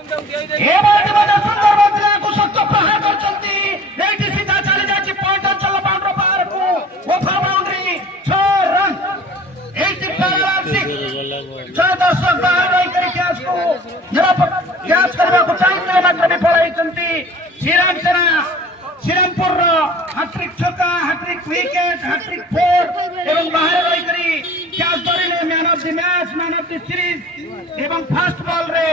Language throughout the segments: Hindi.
ए बाल्टी मध्ये सुंदर बदला को शक्त प्रहार करचंती एटी सीधा चली जाची पॉइंट चल बाउंड्री पार को ओवर बाउंड्री 6 रन 80 पर 6 दर्शक बाहर रही करी कैच को कैच करबा को चाहिए मात्र विफल होइचंती श्रीराम सेना श्रीरामपुर हैट्रिक छक्का हैट्रिक विकेट हैट्रिक फोर एवं बाहर रही करी कैच धरिले man of the match man of the series एवं फास्ट बॉल रे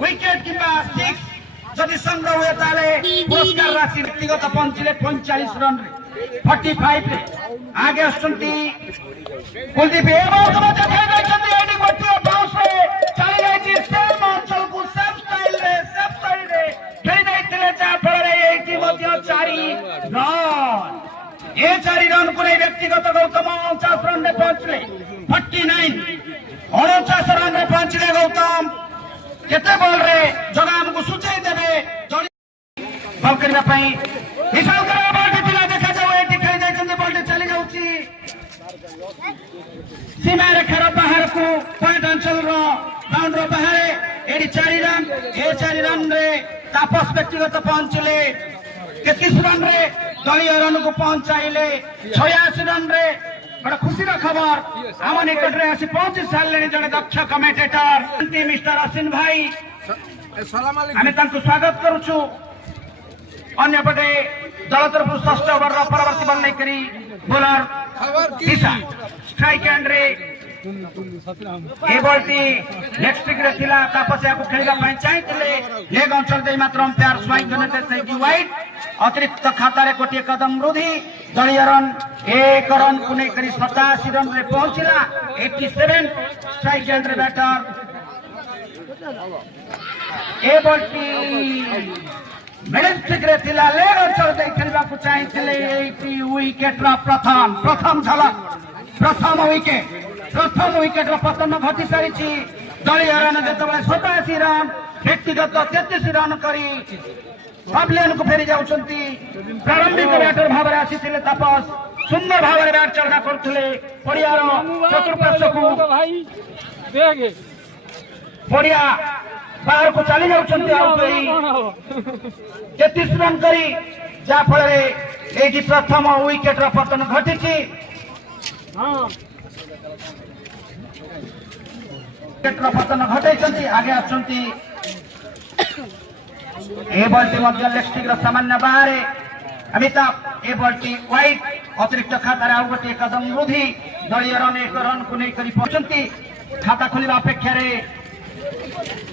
विकेट किंबा 6 जदि संग्रह हुए ताले पुरस्कार राशि व्यक्तिगत पंचिले 45 रन रे 45 रे आगे आछंती कुलदीप एवं मजा खेल दैछंती एडी गोटियो बाउंस रे चली जायछि सेम अंचल को सेम स्टाइल रे खेल दैथिले जा फल रे एटी मध्य 4 रन ए 4 रन को व्यक्तिगत गौतम 49 रन रे पहुंचले 49 रन रे पहुंचले गौतम केते बॉल रे जगह हमको सूचई देबे बॉल करबा पई विशाल कर बॉल दिला देखा जाओ एटी खेल जायछन बॉल चली जाउची सीमा रेखार बाहर को पॉइंट अंचल रो बाउंड्री बाहर एडी 4 रन ए 4 रन रे तापस व्यक्तिगत पहुंचले 33 रन रे दलीय रन को पहुंचाइले 86 रन रे बड़ा खुशी का खबर आम निकट रे आसी पहुंची सारे जड़े दक्ष कमेंटेटर मिस्टर असिन भाई आम स्वागत करुचु अन्यपटे दल तरफ षष्ठ ओवर परवर्ती बल नहीं करी बोलर दिशा स्ट्राइक हैंड रे ए बॉलटी लेग स्टिक रे थिला तापसिया को खेलगा पई चाहिए लेग अंचल दे मात्र अंपायर स्वाइंग करने से की वाइड अतिरिक्त खाता रे कोटी कदम वृद्धि दलीय रन 1 रन को नहीं करी 87 रन रे पहुंचला 87 स्ट्राइक हैंड रे बैटर ए बॉलटी मिडिल स्टिक रे थिला लेग अंचल दे खेलबा को चाहिए 80 विकेट रा प्रथम झलक प्रथम विकेट पतन घटी सारी दलीय रन जो 87 रन व्यक्तिगत 33 रन करी पबलियन को फेरी जाउछंती प्रारंभिक बैटर भाव में आसी तापस सुंदर भाव में बैट चलना करथले पड़ियार चतुर्पार्श्व को पड़िया बाहर को चली जाउछंती आउट 33 रन करी जा फल रे एजी प्रथम विकेट रा पतन घटी पतन घटाई आगे आसुंती ए बॉलटी मध्य लेग स्टिक सामान्य बाहर अमिताभ ए बॉलटी वाइड अतिरिक्त खाता आउ गोटे कदम वृद्धि दलीय रन 1 रन को नहीं करी पहुंचती खाता खोलिबा अपेक्षा रे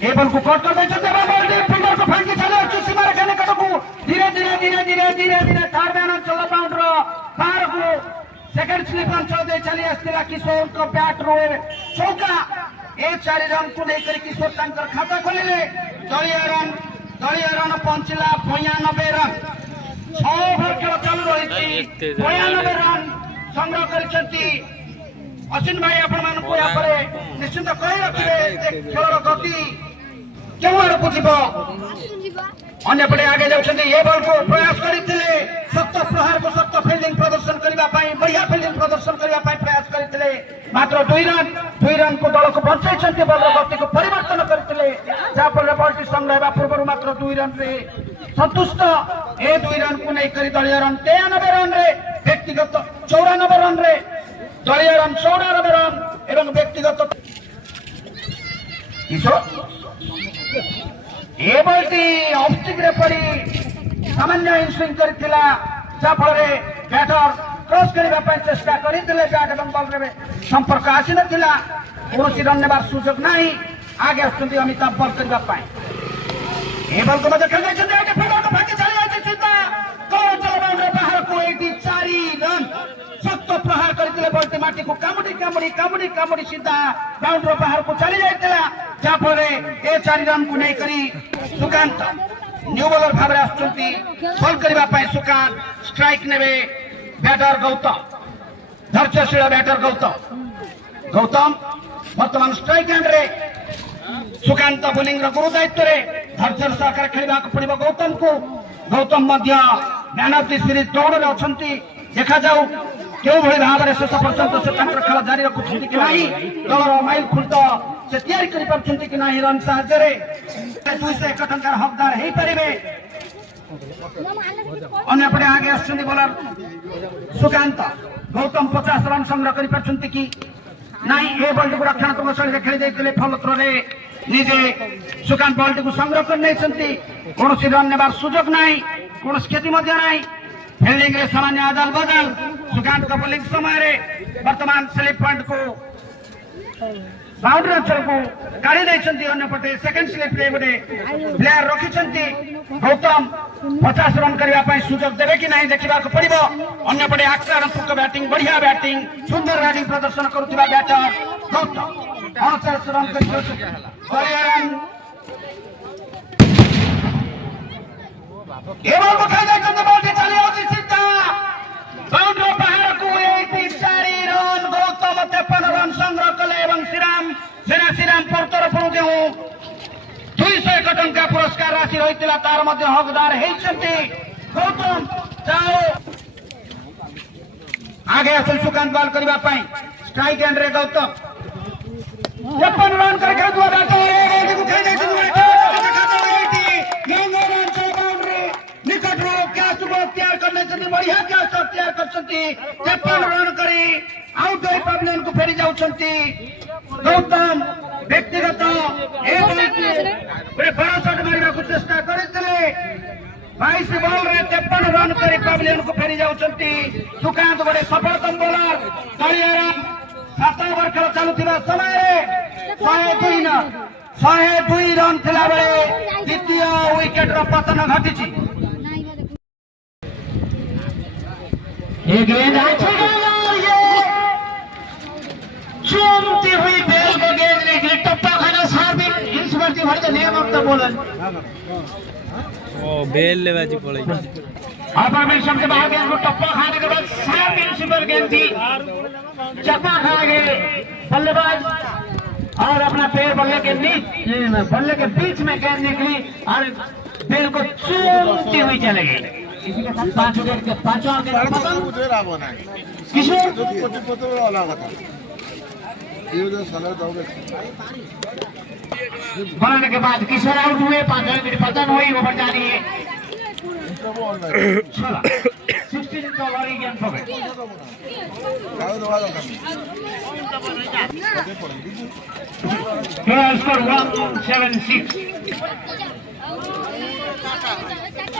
ए बॉल को कट कर दैछते बॉलटी फील्डर को फांकी चले अछि सीमा रेखा निकट को धीरे धीरे थर्ड मैन चल बाउंड्री पार को सेकंड स्लिप अंचल दे चली आस्तिला किशोर को बैट रो चौका ए 4 रन को लेकर किशोर तांकर खाता खोलिले दलीय रन पहुंचला 92 रन 6 ओवर खेल चल रही 92 रन संग्रह करछंती असिन भाई आपण मान को या परे निश्चित कहि रखिबे खेलर गति केउ आड़ को जीवो अन्यपटे आगे जाउछंती ए बॉल को प्रयास करिथिले सख्त प्रहार को सख्त फील्डिंग प्रदर्शन करबा पई बढ़िया फील्डिंग प्रदर्शन करबा पई प्रयास करिथिले मात्र 2 रन को दल को बचाइछंती बॉल गति को परिवर्तन करिथिले जा पर बॉलटी संग्रह हेबा पूर्व मात्र 2 रन रे संतुष्ट ए 2 रन को नहीं करी दलीय रन 93 रन रे व्यक्तिगत 94 रन रे दलीय रन 94 रन एवं व्यक्तिगत किशोर ए बॉलटी ऑफ स्टिक रे पड़ी सामान्य इनस्विंग करथिला जा फल रे बैटर क्रॉस करबा पई चेष्टा करिथिले बैट एवं बॉल रे संपर्क आसी नथिला कोनोसी रन नेबार सुযোগ नाही आगे आछंती अमिताभ बॉल करबा पई ए बॉल को मजे खेल दैछंती एटे फील्डर को भागी चली आछे सीधा गोल चल बाउंड्री बाहर को 84 रन सख्त प्रहार करथिले बॉलटी माटी को कामुडी सीधा बाउंड्री बाहर को चली जाइतिला जा फल रे ए 4 रन को नहीं करी सुकांत न्यू बॉलर भाव में आछंती बॉल करबा पई सुकांत स्ट्राइक नेबे बैटर गौतम धैर्यशील बैटर गौतम वर्तमान स्ट्राइक हैंड रे सुकांत बोलिंग गुरु दायित्व रे धैर्य सहकार खेलवा पड़ो Gautam man of the series दौड़ में अच्छा देखा जाऊ क्यों भाव में शेष पर्यंत से खेल जारी रखुच्च कि दलर माइल खुंट से तैयारी करि पारछन्ति कि नाही रन साहाय्य 201 टंकार हकदार हेई परिबे अन्यपटे आगे आछन्ति बोलर सुकांत गौतम 50 रन संग्रह करि पारछन्ति कि नाही ए बॉल को रक्षणात्मक शैली खेली देइतले फलत्ररे निजे सुकांत बॉल को संग्रह करने छन्ति कोनोसी रन नेबार सुयोग नाही कोनोसी क्षति मध्य नाही फील्डिंग रे सामान्य आदान बदल सुकांत का बॉलिंग समय रे वर्तमान स्लिप पॉइंट को बाउंड्री अंचल को काढ़ी देइछन्ति अन्यपटे सेकंड स्लिप रे गोटे प्लेयर रखिछन्ति गौतम 50 रन करबा पई सुयोग देबे कि नाही देखिबा को पड़िबो अन्यपटे आक्रामक बैटिंग बढ़िया बैटिंग सुंदर बैटिंग प्रदर्शन करुथिबा बैटर गौतम 49 रन रन केवल बखाई जाइछन्ति बॉल चली आउछि सीधा बाउंड्री बाहर को 4 रन गौतम 53 रन संग्रह कले एवं श्रीराम तरफରୁ ଯେଉଁ 201 ଟଙ୍କା पुरस्कार राशि ରହିଥିଲା तार ମଧ୍ୟ हकदार ହେଇଛନ୍ତି गौतम जाओ आगे असल सुकांत बॉल करबा पई स्ट्राइक एंड रे गौतम 53 रन कर खेल दुआ बैटर को खेल जाइछन्ति निकट रो कैच को तैयार करने से बढ़िया कैच तैयार करछन्ति 53 रन करी आउट होई पवलियन को फेरी जाउछन्ति गौतम व्यक्तिगत ए बड़े बड़ा शॉट मारिबा को चेष्टा करितले 22 बॉल रे 53 रन करी पवलियन को फेरी जाउछन्ति सुकांत बड़े सफलतम बॉलर करियरम 7 ओवर खेल चालुथिबा समय रे 102 रन थिला बेले द्वितीय विकेट रो पतन घटिछि ये गेंद अच्छी गेंद ये चूमती हुई बेल को गेंद निकली टप्पा खाना सार्बिक इंस्पर्टी भर के नियम अब तो बोलन ओ बेल ले बाजी पड़े अपर में शब्द बाहर गेंद को टप्पा खाने के बाद सार्बिक सुपर गेंद थी चप्पा खा गए बल्लेबाज और अपना पैर बल्ले के बीच में गेंद निकली और बेल को चूमती हुई चले गई इसी के साथ 5 विकेट के 5 बनाने के बाद किशोर आउट हुए 5 विकेट पतन हुई ओवर जारी है 16 तो वाली गेंद हो गई स्कोर 176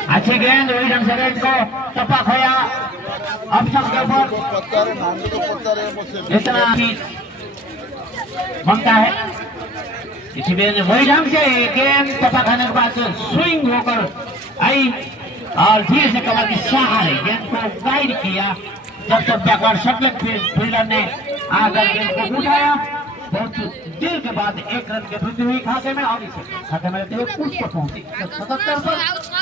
अच्छे गेंद वही ढंग से गेंद को टप्पा खोया ऑप्शन के ऊपर इतना बनता है इसी वही ढंग से गेंद टप्पा खाने के बाद स्विंग होकर आई और धीरे से कमर की सहारे गेंद को गाइड किया जब तक बैकवर्ड शटलर फील्डर ने आकर गेंद को उठाया बहुत देर के बाद 1 रन की वृद्धि हुई खाते में और इसे खाते में रहते हुए कुछ पर पहुंची 77 पर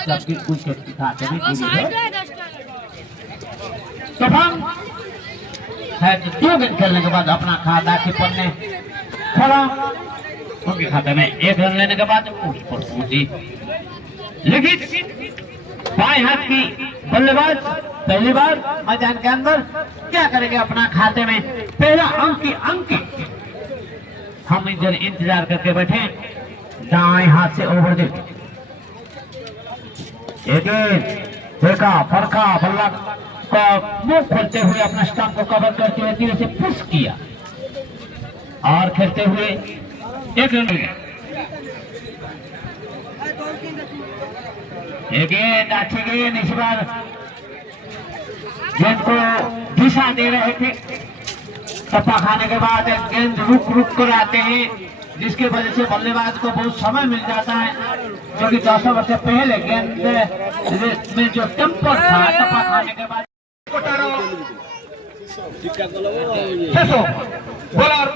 जबकि कुछ के खाते में पूरी है तूफान शायद 2 गेंद खेलने के बाद अपना खाता कीपर ने खोला उनके खाते में 1 रन लेने के बाद कुछ पर पहुंची लेकिन बाएं हाथ की बल्लेबाज पहली बार मैदान के अंदर क्या करेंगे अपना खाते में पहला अंक हम इधर इंतजार करके बैठे दाएं हाथ से ओवर दे देखा फरका बल्ला का मुंह खोलते हुए अपना स्टंप को कवर करते हुए धीरे से पुश किया और खेलते हुए 1 रन गेंद अच्छी गेंद इस बार गेंद को दिशा दे रहे थे टप्पा खाने के बाद गेंद रुक कर आते हैं जिसकी वजह से बल्लेबाज को बहुत समय मिल जाता है क्योंकि 10 ओवर से पहले गेंद में जो टेम्पर था टप्पा खाने के बाद बोलर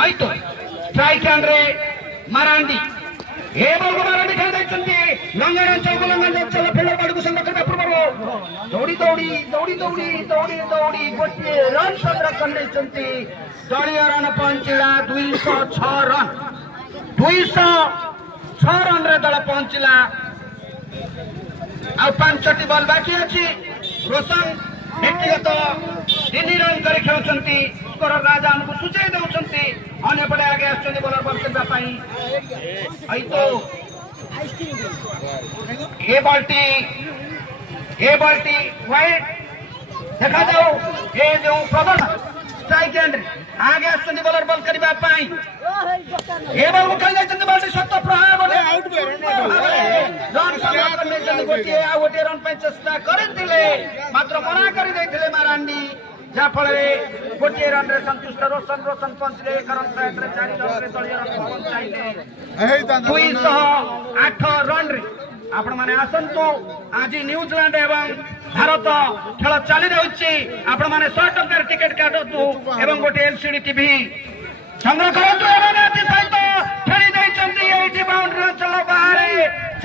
आइतो स्ट्राइक आंद्रे मारांडी हे बॉल मारांडी खेल जाइछन्ती लंगन चौक लंगन चल फील्डर बाड़ को संग करबा पूर्व दौड़ी गोटे रन संग्रह करने दलीय रन पहुंचला 206 रन 206 रन रे दल पहुंचला आ 5टी बॉल बाकी अछि रोशन व्यक्तिगत 3 रन कर खेलुछंती स्कोर राजा हमको सूचय दउछंती अन्य पटे आगे आछंती बॉलर बॉल करबा पई आई तो ए बॉलटी वाइड देखा जाओ ये जो प्रदर्शन स्ट्राइक एंड आगे आछंती बॉलर बॉल करबा पई ए बॉल को खेल जायछंती बॉलटी सत्त प्रहार बोले आउट रन संग्रह करने जन गोटे आ गोटे रन पे चेष्टा करिथिले मात्र मना करि दैथिले मारांडी जा फल गोटे रन रे संतुष्ट रोशन पंचले कारण प्रयत्न रे 4 रन रे दलीय रन पंचाइले 208 रन रे आपण माने आसंतु आज न्यूजीलैंड एवं भारत खेल चली रही आपण माने 100 टंकार टिकेट काटतु एवं गोटे एलसीडी टीवी संग्रह करतु एवं अति सहित खेली दैछंती एटी बाउंड्री अंचल बाहर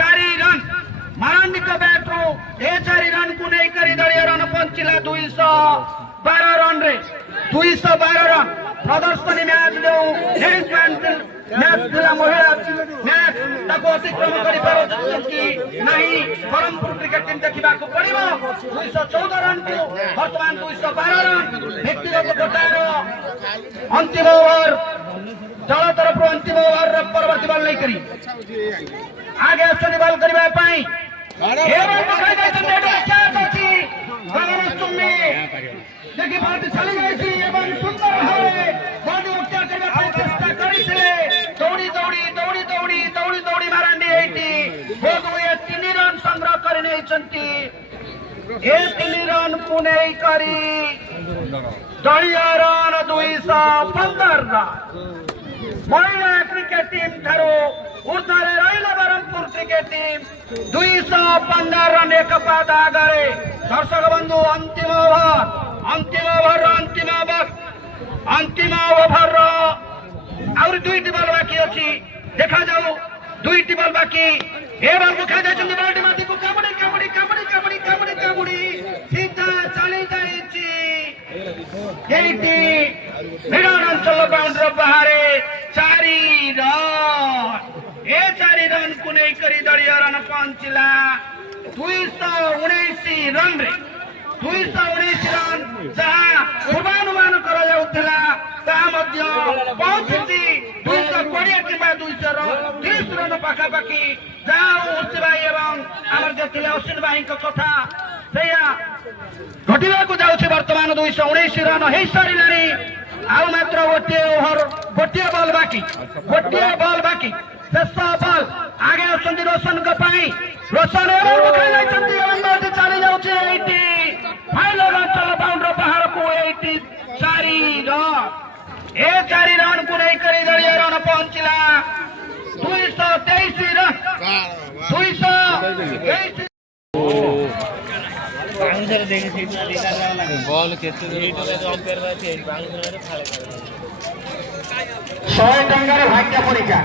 4 रन मारांडी को बैट रो ए 4 रन को नहीं करी दलीय रन पंचिला 212 रन रे 212 रन प्रदर्शनी मैच जो लेडीज मैच जिला महिला मैच ताको अतिक्रम करि पारो कि नहीं ब्रह्मपुर क्रिकेट टीम देखा पड़ो 214 रन को वर्तमान 212 रन व्यक्तिगत गोटार अंतिम ओवर दल तरफ अंतिम ओवर परवर्ती बॉल नहीं करी आगे आछन बॉल करबा पई देखिए बॉल चली जाइए एवं सुंदर भावे बॉल उठा करबा चेष्टा करिथिले दौड़ी दौड़ी दौड़ी दौड़ी दौड़ी दौड़ी मारांडी एटी बोध हुए 3 रन संग्रह कर नेचंती ए 3 रन को नहीं करी दलीय रन 215 रन महिला क्रिकेट टीम ठारो ऊर्ध्वरे रहिला ब्रह्मपुर क्रिकेट टीम 215 रन एक पाद आगे दर्शक बंधु अंतिम ओवर और 2 बॉल बाकी अच्छी देखा जाओ 2 बॉल बाकी ए बॉल को खेल जाइछन बॉलटी माथि को काबडी काबडी काबडी काबडी काबडी काबडी सीधा चली जाइछि एटी मिडल अंचल बाउंड्री बाहर 4 रन ए 4 रन को नहीं करी दलीय रन पंचिला 219 रन रे 219 रन जहाँ पूर्वानुमान करा जाउथला ताहा मध्य पहुंची 220 किंबा 230 रन पाखापाखि जहाँ उर्सी भाई एवं आमर जो थिले अश्विन भाई कथा सेया घटिबा को जाउछि वर्तमान 219 रन हे सारिलानी आउ मात्र गोटे ओवर गोटे बॉल बाकी शेष बॉल आगे आछंती रोशन को पाई रोशन एवं खेल जाइछंती एवं बॉल चली जाउछि 80 फाइनल अंचल बाउंड्री बाहर को 80 4 रन ए 4 रन को नहीं करी दलीय रन पहुंचला 223 रन 223 बॉल केते 100 टंकार भाग्य परीक्षा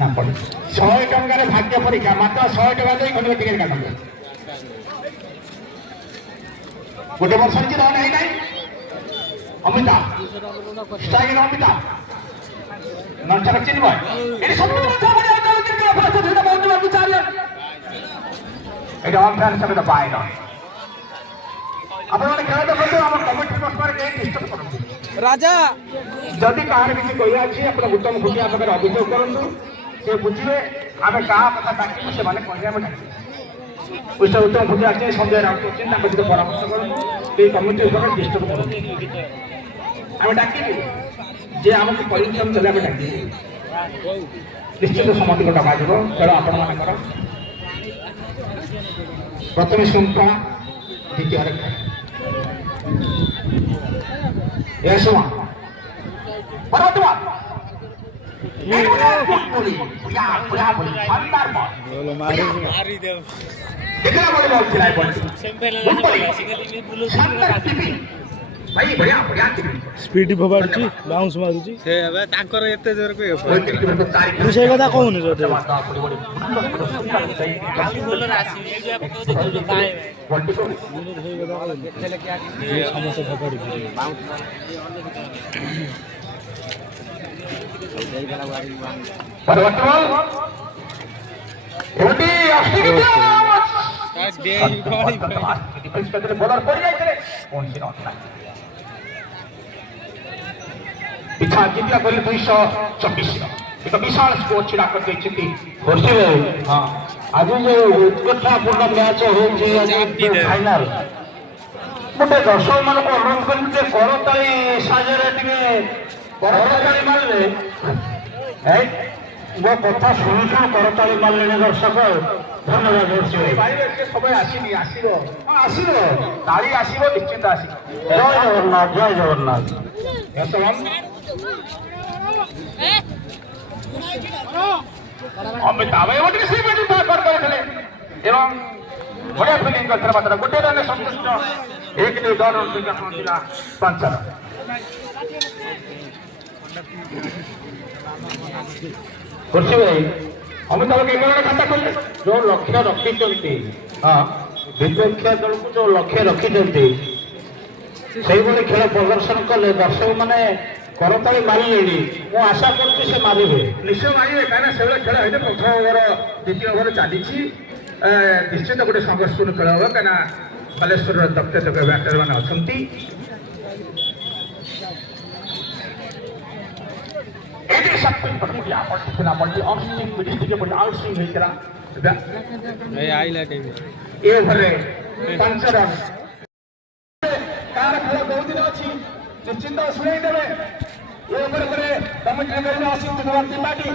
ना पड़े 100 टंकार भाग्य परीक्षा मात्र 100 टका दे कोन टिकेट काटबो गोटे वर्ष की रन है नहीं अमिताभ स्ट्राइक अमिताभ नंचर चिन्ह एडी सब এটা অনফায়ার হিসাবে তো পায় না আপনারা খেলা দেখতে আমার কমেন্ট বক্স করে কে ডিস্টার্ব করুন রাজা যদি কাহার কিছু কইয়া আছে আপনি উত্তম খুঁটিয়া পাখে অভিযোগ করুন সে বুঝিবে আমি কাহা কথা ডাকি সে মানে কইয়া আমি ডাকি উত্তম খুঁটিয়া আছে সঞ্জয় রাউত করছেন তার সাথে পরামর্শ করুন এই কমিটি উপরে ডিস্টার্ব করুন আমি ডাকি যে আমাকে পরিশ্রম চলে আমি ডাকি নিশ্চিত সমাধি গোটা বাজিব খেল আপন মানকর प्रथम श्रृंखला द्वितीय स्पीड फोपाड़ी बाउंस मारुची से एबे तांकर एते जोर को तू से कथा कहूनी रे बोलर आसी ए जे पको तो काहे ये समस्या फोपाड़ी परवर्तन एवटी अस्तित्व डिफेन्स करते बॉलर पड़ जाइए कौन सी नॉट पिछा जितला कर 224 एक विशाल स्कोर छिड़ा कर देछथि खुशी हाँ आज जो उत्कंठापूर्ण मैच हो फाइनल गोटे दर्शक मान अनुरोध कर करताली साजे करताली मारे मो कथा शुणु शुणु करताली मारे दर्शक धन्यवाद सब आसनी आसो ताली आसो निश्चित आसो जय जगन्नाथ जय जगन्नाथ अमिताभ एवं बढ़िया फिलिंग करते गोटे रन संतुष्ट 1-2 रन विकेट पहुंचला 5 रन खुशी भाई अमिताभ के खाता खोले जो लक्ष्य रखी हाँ विपक्ष दल को जो लक्ष्य रखी से खेल प्रदर्शन कले दर्शक मैंने करताली मारे मु आशा कर मारे निश्चय मारे कहीं से खेल है प्रथम ओवर द्वितीय ओवर चली निश्चित गोटे संघर्षपूर्ण खेल हम कहीं बालेश्वर दक्ष दक्ष बैटर मैंने अच्छा निश्चिंत शुणी देवे ये कमेंट्री कर आसित त्रिपाठी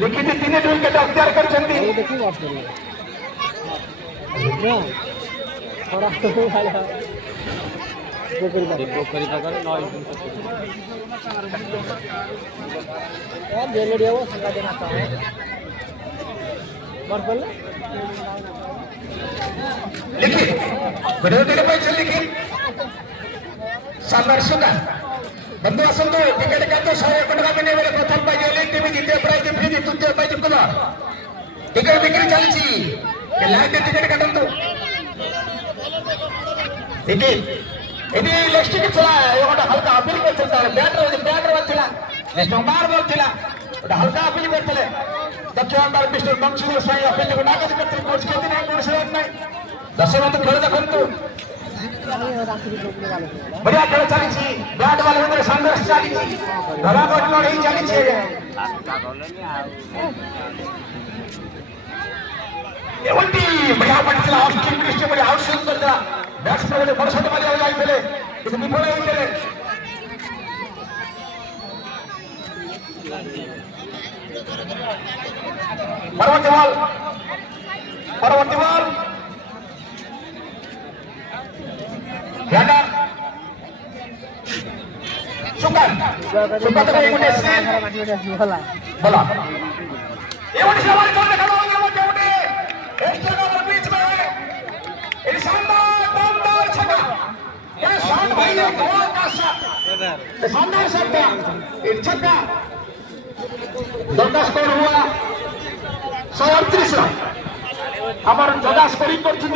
लिखित 3 विकेट अख्तियार कर बंधु आसतु टिकेट काटो 101 टका मिले प्रथम पाई टीम द्वितीय प्राइज फ्री तृतीय पाई कलर टिकेट बिक्री चलती लाइन टिकेट काटतु इडी लेस्टिक चला ये गोटा हल्का अपील करता है बैटर बचला नेक्स्ट बार बॉल थिला गोटा हल्का अपील करते दक्षिण अंदर मिस्टर बंशीधर साई अपील को नाकच करते कोच के दिन कोन से नहीं 10 मिनट खेल देखंतु बढ़िया खेल चली बैट बॉल में संघर्ष चली धरा बट लड़ाई चली ये उल्टी बढ़िया पटला ऑस्ट्रेलियन दृष्टि बढ़िया आउटस्विंग करता बैट्समैन ने बड़ शॉट मारिया जाइले ಇದು ವಿಫಲ ಹೋಯಿತಲೆ ಪರವರ್ತಿ ಬಾಲ್ ಯಾಕರ್ ಸುಕನ್ ಸುಕನ್ ଗୋଟେ बोला ये वाली सवाल चलने खड़ा हो गया वो उठे एक्स्ट्रा का बीच में ये शानदार दमदार छक्का ये शॉट भाई ने गोल का शॉट शानदार शॉट था ये छक्का दंडा स्कोर हुआ 138 रन हमारे जगह स्कोरिंग करछिन